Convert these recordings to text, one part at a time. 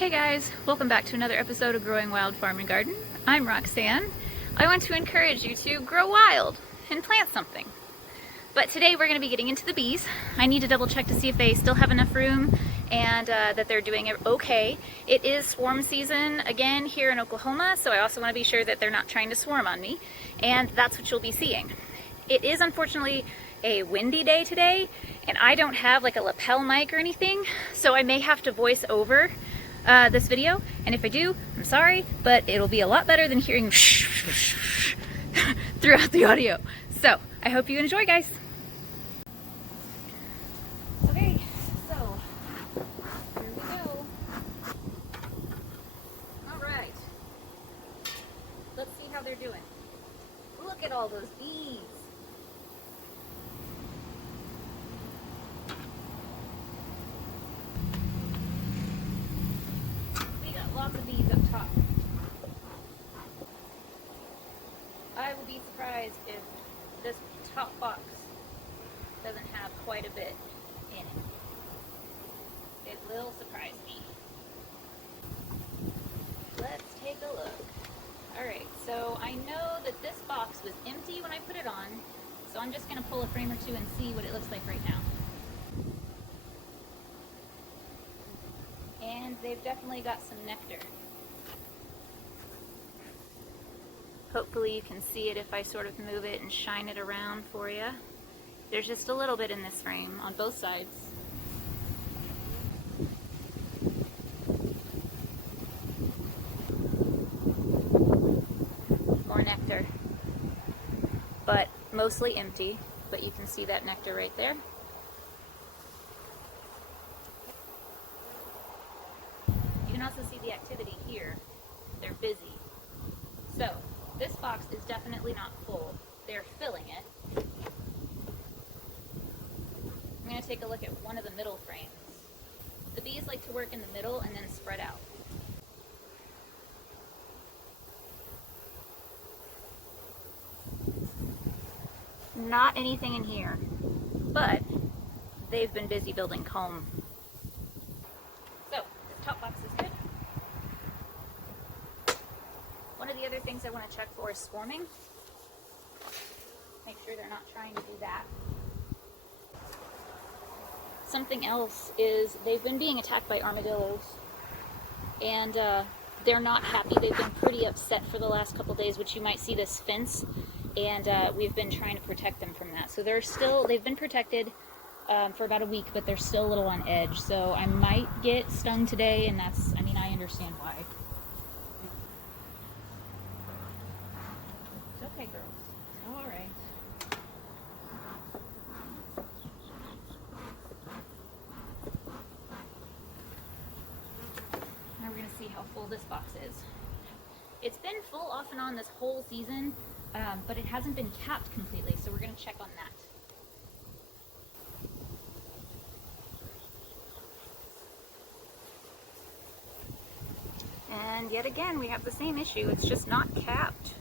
Hey guys, welcome back to another episode of Growing Wild Farm and Garden. I'm Roxanne. I want to encourage you to grow wild and plant something. But today we're going to be getting into the bees. I need to double check to see if they still have enough room and that they're doing it okay. It is swarm season again here in Oklahoma, so I also want to be sure that they're not trying to swarm on me, and that's what you'll be seeing. It is unfortunately a windy day today, and I don't have like a lapel mic or anything, so I may have to voice over this video, and if I do, I'm sorry, but it'll be a lot better than hearing throughout the audio. So I hope you enjoy, guys. Okay, so here we go. All right, let's see how they're doing. Look at all those bees. Lots of bees up top. I will be surprised if this top box doesn't have quite a bit in it. It will surprise me. Let's take a look. Alright, so I know that this box was empty when I put it on, so I'm just going to pull a frame or two and see what it looks like right now. And they've definitely got some nectar. Hopefully you can see it if I sort of move it and shine it around for you. There's just a little bit in this frame on both sides. More nectar, but mostly empty, but you can see that nectar right there. You can also see the activity here. They're busy. So this box is definitely not full. They're filling it. I'm going to take a look at one of the middle frames. The bees like to work in the middle and then spread out. Not anything in here, but they've been busy building comb. So this top box is good. One of the other things I want to check for is swarming. Make sure they're not trying to do that. Something else is they've been being attacked by armadillos, and they're not happy. They've been pretty upset for the last couple days, which you might see this fence, and we've been trying to protect them from that. So they've been protected for about a week, but they're still a little on edge. So I might get stung today, and I understand why. Okay, girls. All right. Now we're going to see how full this box is. It's been full off and on this whole season, but it hasn't been capped completely, so we're going to check on that. And yet again, we have the same issue. It's just not capped.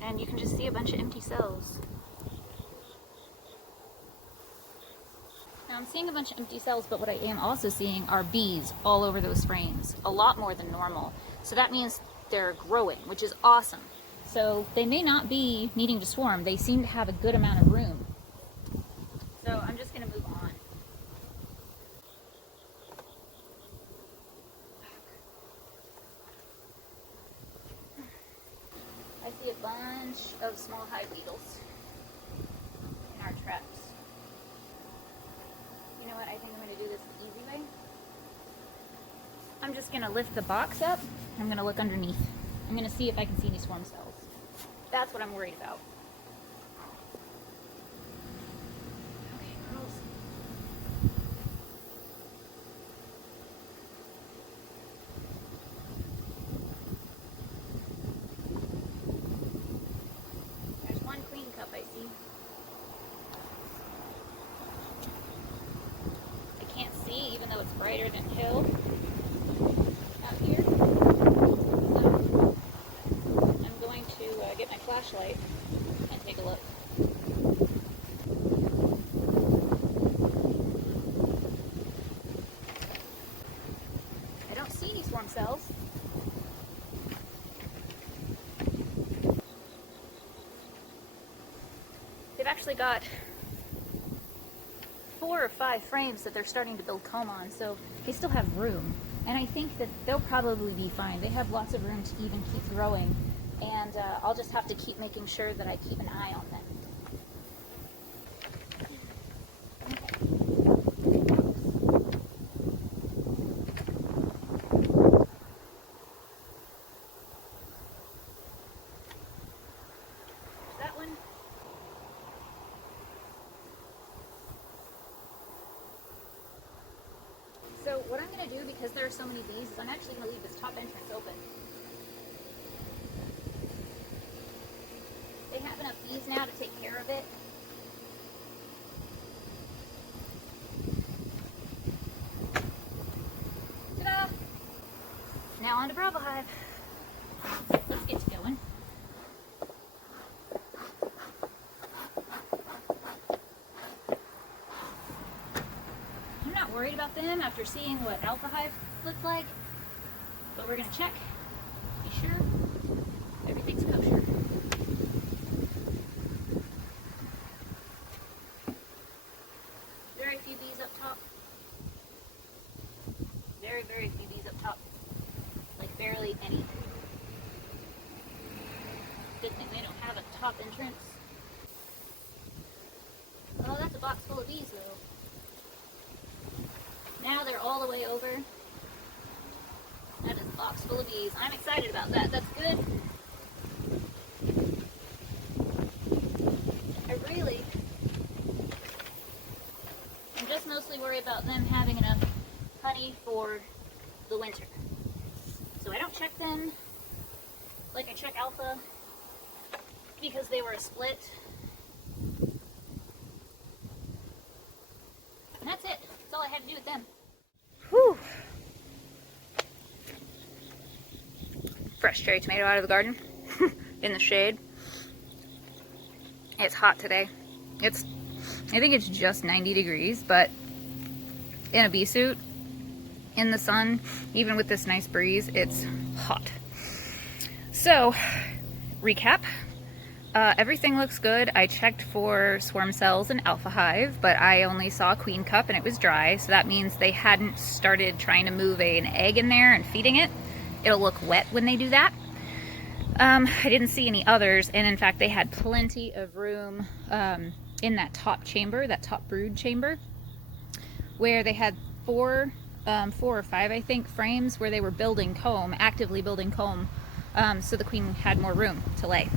And you can just see a bunch of empty cells. Now I'm seeing a bunch of empty cells, but what I am also seeing are bees all over those frames, a lot more than normal. So that means they're growing, which is awesome. So they may not be needing to swarm. They seem to have a good amount of room. So I'm just going to move on. I see a bunch of small hive beetles in our traps. You know what? I think I'm going to do this the easy way. I'm just going to lift the box up. I'm going to look underneath. I'm going to see if I can see any swarm cells. That's what I'm worried about. Okay, girls. There's one queen cup I see. I can't see even though it's brighter than hill out here. flashlight and take a look. I don't see any swarm cells. They've actually got 4 or 5 frames that they're starting to build comb on, so they still have room. And I think that they'll probably be fine. They have lots of room to even keep growing, and I'll just have to keep making sure that I keep an eye on them. That one. So what I'm going to do, because there are so many bees, is I'm actually going to leave this top entrance open. They have enough bees now to take care of it. Ta-da! Now on to Bravo Hive. Let's get to going. I'm not worried about them after seeing what Alpha Hive looked like, but we're going to check, be sure everything's kosher. Very few bees up top. Very, very few bees up top. Like barely any. Good thing they don't have a top entrance. Oh, that's a box full of bees though. Now they're all the way over. That is a box full of bees. I'm excited about that. That's good. I'm just mostly worried about them having enough honey for the winter. So I don't check them like I check Alpha because they were a split. And that's it. That's all I had to do with them. Whew. Fresh cherry tomato out of the garden in the shade. It's hot today. I think it's just 90 degrees, but in a bee suit, in the sun, even with this nice breeze, it's hot. So, recap. Everything looks good. I checked for swarm cells in Alpha Hive, but I only saw queen cup and it was dry, so that means they hadn't started trying to move an egg in there and feeding it. It'll look wet when they do that. I didn't see any others, and in fact they had plenty of room in that top chamber, that top brood chamber, where they had four or five, I think, frames where they were building comb, actively building comb, so the queen had more room to lay.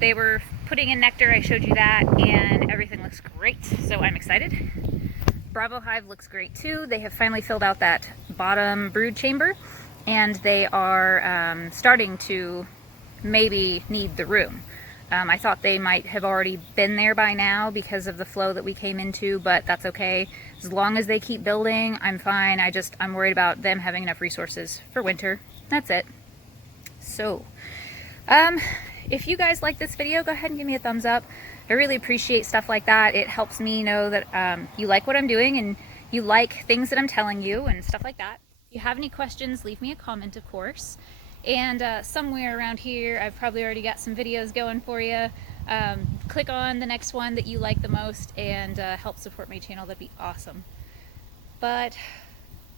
They were putting in nectar, I showed you that, and everything looks great, so I'm excited. Bravo Hive looks great too. They have finally filled out that bottom brood chamber, and they are starting to maybe need the room. I thought they might have already been there by now because of the flow that we came into, but that's okay. As long as they keep building, I'm fine. I'm worried about them having enough resources for winter. That's it. So, if you guys like this video, go ahead and give me a thumbs up. I really appreciate stuff like that. It helps me know that you like what I'm doing and you like things that I'm telling you and stuff like that. If you have any questions, leave me a comment, of course. And somewhere around here, I've probably already got some videos going for you. Click on the next one that you like the most and help support my channel. That'd be awesome. But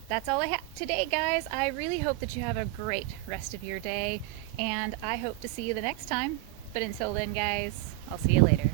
that's all I have today, guys. I really hope that you have a great rest of your day, and I hope to see you the next time. But until then, guys, I'll see you later.